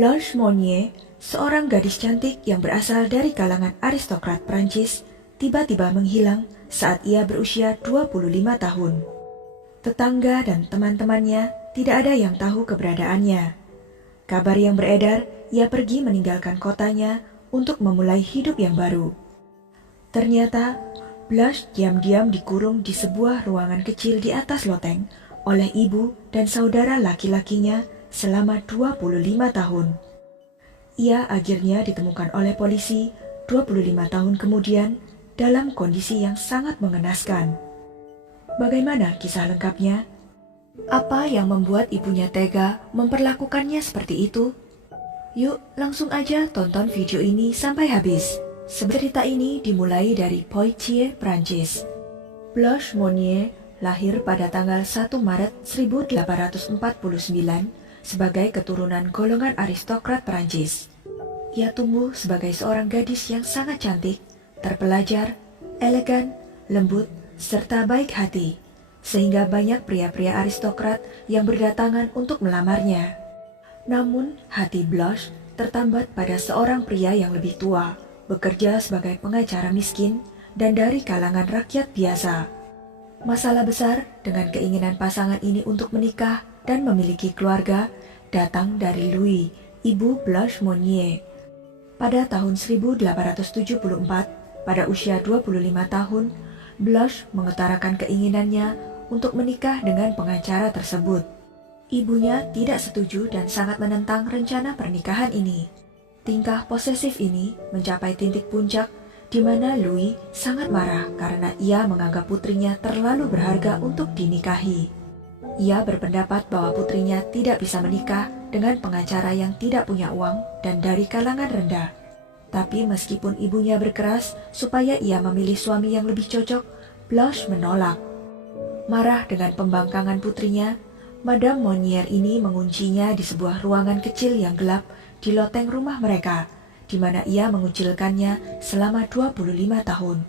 Blanche Monnier, seorang gadis cantik yang berasal dari kalangan aristokrat Prancis, tiba-tiba menghilang saat ia berusia 25 tahun. Tetangga dan teman-temannya tidak ada yang tahu keberadaannya. Kabar yang beredar, ia pergi meninggalkan kotanya untuk memulai hidup yang baru. Ternyata, Blanche diam-diam dikurung di sebuah ruangan kecil di atas loteng oleh ibu dan saudara laki-lakinya selama 25 tahun. Ia akhirnya ditemukan oleh polisi 25 tahun kemudian dalam kondisi yang sangat mengenaskan. Bagaimana kisah lengkapnya? Apa yang membuat ibunya tega memperlakukannya seperti itu? Yuk langsung aja tonton video ini sampai habis. Cerita ini dimulai dari Poitiers, Prancis. Blanche Monnier lahir pada tanggal 1 Maret 1849 sebagai keturunan golongan aristokrat Prancis. Ia tumbuh sebagai seorang gadis yang sangat cantik, terpelajar, elegan, lembut, serta baik hati, sehingga banyak pria-pria aristokrat yang berdatangan untuk melamarnya. Namun, hati Blanche tertambat pada seorang pria yang lebih tua, bekerja sebagai pengacara miskin dan dari kalangan rakyat biasa. Masalah besar dengan keinginan pasangan ini untuk menikah dan memiliki keluarga datang dari Louis, ibu Blanche Monnier. Pada tahun 1874, pada usia 25 tahun, Blanche mengutarakan keinginannya untuk menikah dengan pengacara tersebut. Ibunya tidak setuju dan sangat menentang rencana pernikahan ini. Tingkah posesif ini mencapai titik puncak di mana Louis sangat marah karena ia menganggap putrinya terlalu berharga untuk dinikahi. Ia berpendapat bahwa putrinya tidak bisa menikah dengan pengacara yang tidak punya uang dan dari kalangan rendah. Tapi meskipun ibunya berkeras supaya ia memilih suami yang lebih cocok, Blanche menolak. Marah dengan pembangkangan putrinya, Madame Monnier ini menguncinya di sebuah ruangan kecil yang gelap di loteng rumah mereka, di mana ia mengucilkannya selama 25 tahun.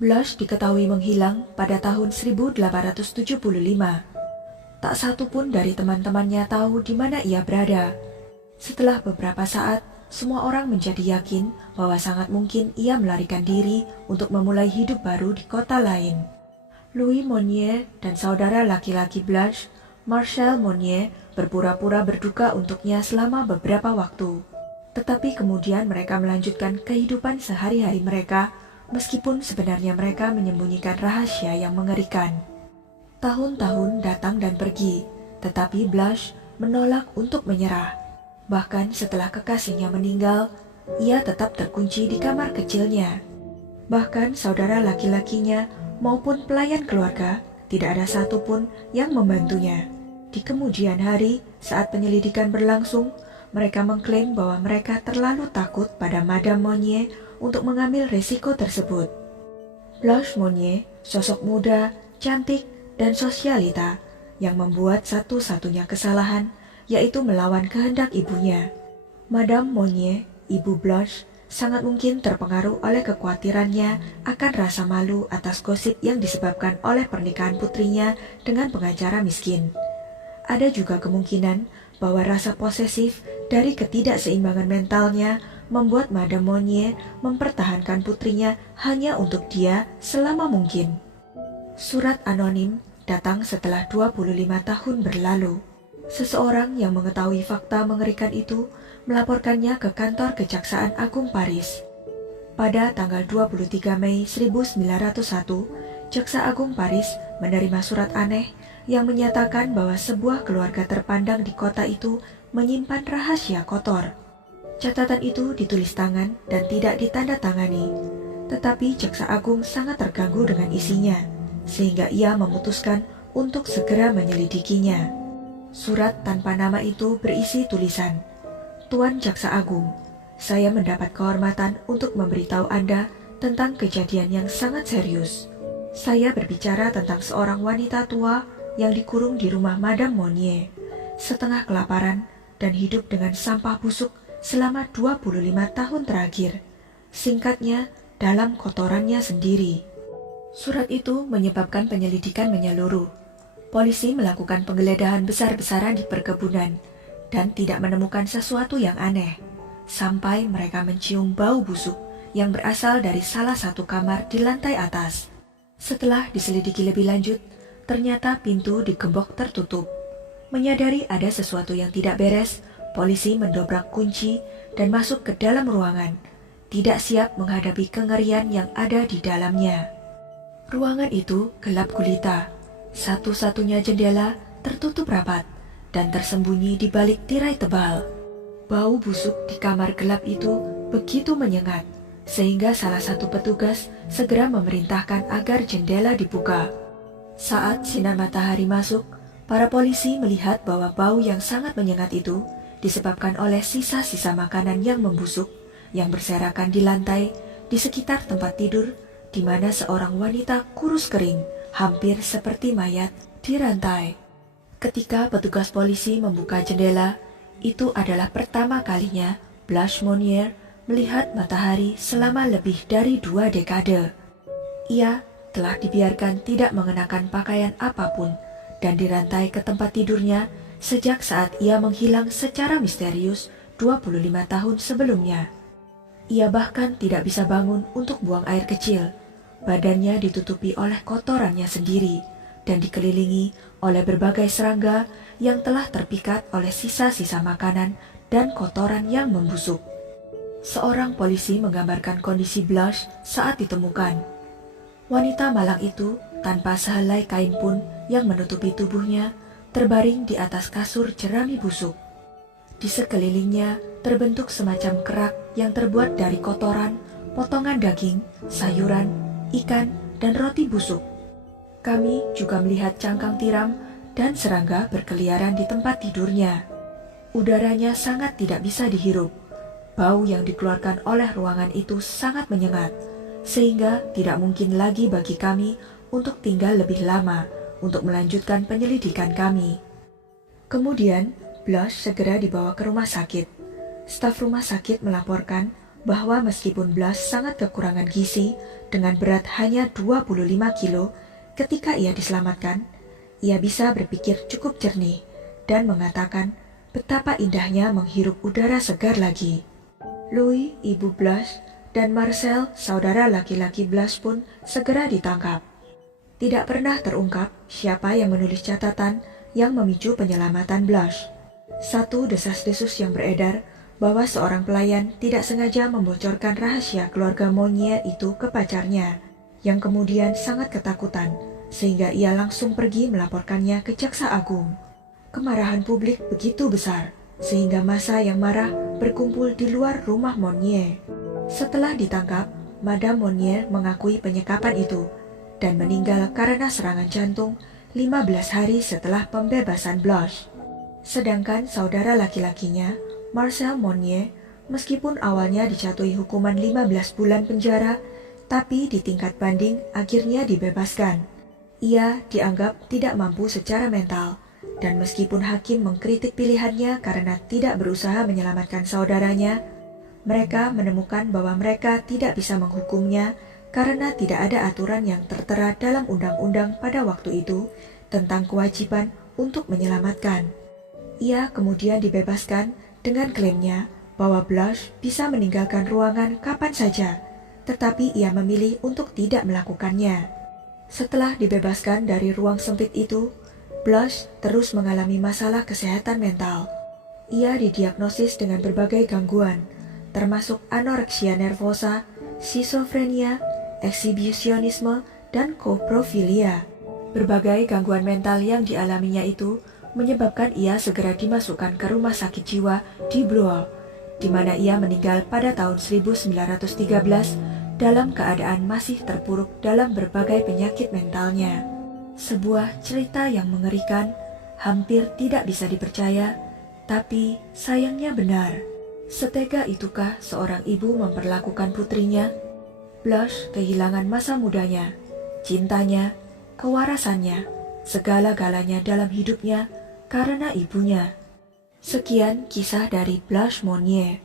Blanche diketahui menghilang pada tahun 1875. Tak satu pun dari teman-temannya tahu di mana ia berada. Setelah beberapa saat, semua orang menjadi yakin bahwa sangat mungkin ia melarikan diri untuk memulai hidup baru di kota lain. Louis Monnier dan saudara laki-laki Blanche, Marcel Monnier, berpura-pura berduka untuknya selama beberapa waktu. Tetapi kemudian mereka melanjutkan kehidupan sehari-hari mereka, meskipun sebenarnya mereka menyembunyikan rahasia yang mengerikan. Tahun-tahun datang dan pergi, tetapi Blanche menolak untuk menyerah. Bahkan setelah kekasihnya meninggal, ia tetap terkunci di kamar kecilnya. Bahkan saudara laki-lakinya maupun pelayan keluarga tidak ada satupun yang membantunya. Di kemudian hari, saat penyelidikan berlangsung, mereka mengklaim bahwa mereka terlalu takut pada Madame Monnier untuk mengambil resiko tersebut. Blanche Monnier, sosok muda, cantik, dan sosialita yang membuat satu-satunya kesalahan yaitu melawan kehendak ibunya. Madame Monnier, ibu Blanche, sangat mungkin terpengaruh oleh kekhawatirannya akan rasa malu atas gosip yang disebabkan oleh pernikahan putrinya dengan pengacara miskin. Ada juga kemungkinan bahwa rasa posesif dari ketidakseimbangan mentalnya membuat Madame Monnier mempertahankan putrinya hanya untuk dia selama mungkin. Surat anonim datang setelah 25 tahun berlalu. Seseorang yang mengetahui fakta mengerikan itu melaporkannya ke kantor Kejaksaan Agung Paris. Pada tanggal 23 Mei 1901, Jaksa Agung Paris menerima surat aneh yang menyatakan bahwa sebuah keluarga terpandang di kota itu menyimpan rahasia kotor. Catatan itu ditulis tangan dan tidak ditandatangani, tetapi Jaksa Agung sangat terganggu dengan isinya, sehingga ia memutuskan untuk segera menyelidikinya. Surat tanpa nama itu berisi tulisan, "Tuan Jaksa Agung, saya mendapat kehormatan untuk memberitahu Anda tentang kejadian yang sangat serius. Saya berbicara tentang seorang wanita tua yang dikurung di rumah Madame Monnier, setengah kelaparan dan hidup dengan sampah busuk selama 25 tahun terakhir. Singkatnya, dalam kotorannya sendiri." Surat itu menyebabkan penyelidikan menyeluruh. Polisi melakukan penggeledahan besar-besaran di perkebunan, dan tidak menemukan sesuatu yang aneh, sampai mereka mencium bau busuk yang berasal dari salah satu kamar di lantai atas. Setelah diselidiki lebih lanjut, ternyata pintu digembok tertutup. Menyadari ada sesuatu yang tidak beres, polisi mendobrak kunci dan masuk ke dalam ruangan, tidak siap menghadapi kengerian yang ada di dalamnya. Ruangan itu gelap gulita, satu-satunya jendela tertutup rapat dan tersembunyi di balik tirai tebal. Bau busuk di kamar gelap itu begitu menyengat, sehingga salah satu petugas segera memerintahkan agar jendela dibuka. Saat sinar matahari masuk, para polisi melihat bahwa bau yang sangat menyengat itu disebabkan oleh sisa-sisa makanan yang membusuk yang berserakan di lantai di sekitar tempat tidur, di mana seorang wanita kurus kering, hampir seperti mayat, di rantai. Ketika petugas polisi membuka jendela, itu adalah pertama kalinya Blanche Monnier melihat matahari selama lebih dari 2 dekade. Ia telah dibiarkan tidak mengenakan pakaian apapun dan dirantai ke tempat tidurnya sejak saat ia menghilang secara misterius 25 tahun sebelumnya. Ia bahkan tidak bisa bangun untuk buang air kecil. Badannya ditutupi oleh kotorannya sendiri dan dikelilingi oleh berbagai serangga yang telah terpikat oleh sisa-sisa makanan dan kotoran yang membusuk. Seorang polisi menggambarkan kondisi Blanche saat ditemukan. Wanita malang itu, tanpa sehelai kain pun yang menutupi tubuhnya, terbaring di atas kasur jerami busuk. Di sekelilingnya terbentuk semacam kerak yang terbuat dari kotoran, potongan daging, sayuran, ikan, dan roti busuk. Kami juga melihat cangkang tiram dan serangga berkeliaran di tempat tidurnya. Udaranya sangat tidak bisa dihirup. Bau yang dikeluarkan oleh ruangan itu sangat menyengat, sehingga tidak mungkin lagi bagi kami untuk tinggal lebih lama untuk melanjutkan penyelidikan kami. Kemudian, Blanche segera dibawa ke rumah sakit. Staf rumah sakit melaporkan bahwa meskipun Blanche sangat kekurangan gizi dengan berat hanya 25 kilo ketika ia diselamatkan, ia bisa berpikir cukup jernih dan mengatakan betapa indahnya menghirup udara segar lagi. Louis, ibu Blanche, dan Marcel, saudara laki-laki Blanche pun segera ditangkap. Tidak pernah terungkap siapa yang menulis catatan yang memicu penyelamatan Blanche. Satu desas-desus yang beredar bahwa seorang pelayan tidak sengaja membocorkan rahasia keluarga Monnier itu ke pacarnya, yang kemudian sangat ketakutan, sehingga ia langsung pergi melaporkannya ke Jaksa Agung. Kemarahan publik begitu besar, sehingga massa yang marah berkumpul di luar rumah Monnier. Setelah ditangkap, Madame Monnier mengakui penyekapan itu, dan meninggal karena serangan jantung 15 hari setelah pembebasan Blanche. Sedangkan saudara laki-lakinya, Marcel Monnier, meskipun awalnya dijatuhi hukuman 15 bulan penjara, tapi di tingkat banding akhirnya dibebaskan. Ia dianggap tidak mampu secara mental, dan meskipun hakim mengkritik pilihannya karena tidak berusaha menyelamatkan saudaranya, mereka menemukan bahwa mereka tidak bisa menghukumnya karena tidak ada aturan yang tertera dalam undang-undang pada waktu itu tentang kewajiban untuk menyelamatkan. Ia kemudian dibebaskan dengan klaimnya bahwa Blanche bisa meninggalkan ruangan kapan saja, tetapi ia memilih untuk tidak melakukannya. Setelah dibebaskan dari ruang sempit itu, Blanche terus mengalami masalah kesehatan mental. Ia didiagnosis dengan berbagai gangguan, termasuk anoreksia nervosa, skizofrenia, eksibisionisme, dan koprofilia. Berbagai gangguan mental yang dialaminya itu menyebabkan ia segera dimasukkan ke rumah sakit jiwa di Blois, di mana ia meninggal pada tahun 1913 dalam keadaan masih terpuruk dalam berbagai penyakit mentalnya. Sebuah cerita yang mengerikan, hampir tidak bisa dipercaya, tapi sayangnya benar. Setega itukah seorang ibu memperlakukan putrinya? Blanche kehilangan masa mudanya, cintanya, kewarasannya, segala-galanya dalam hidupnya karena ibunya. Sekian kisah dari Blanche Monnier.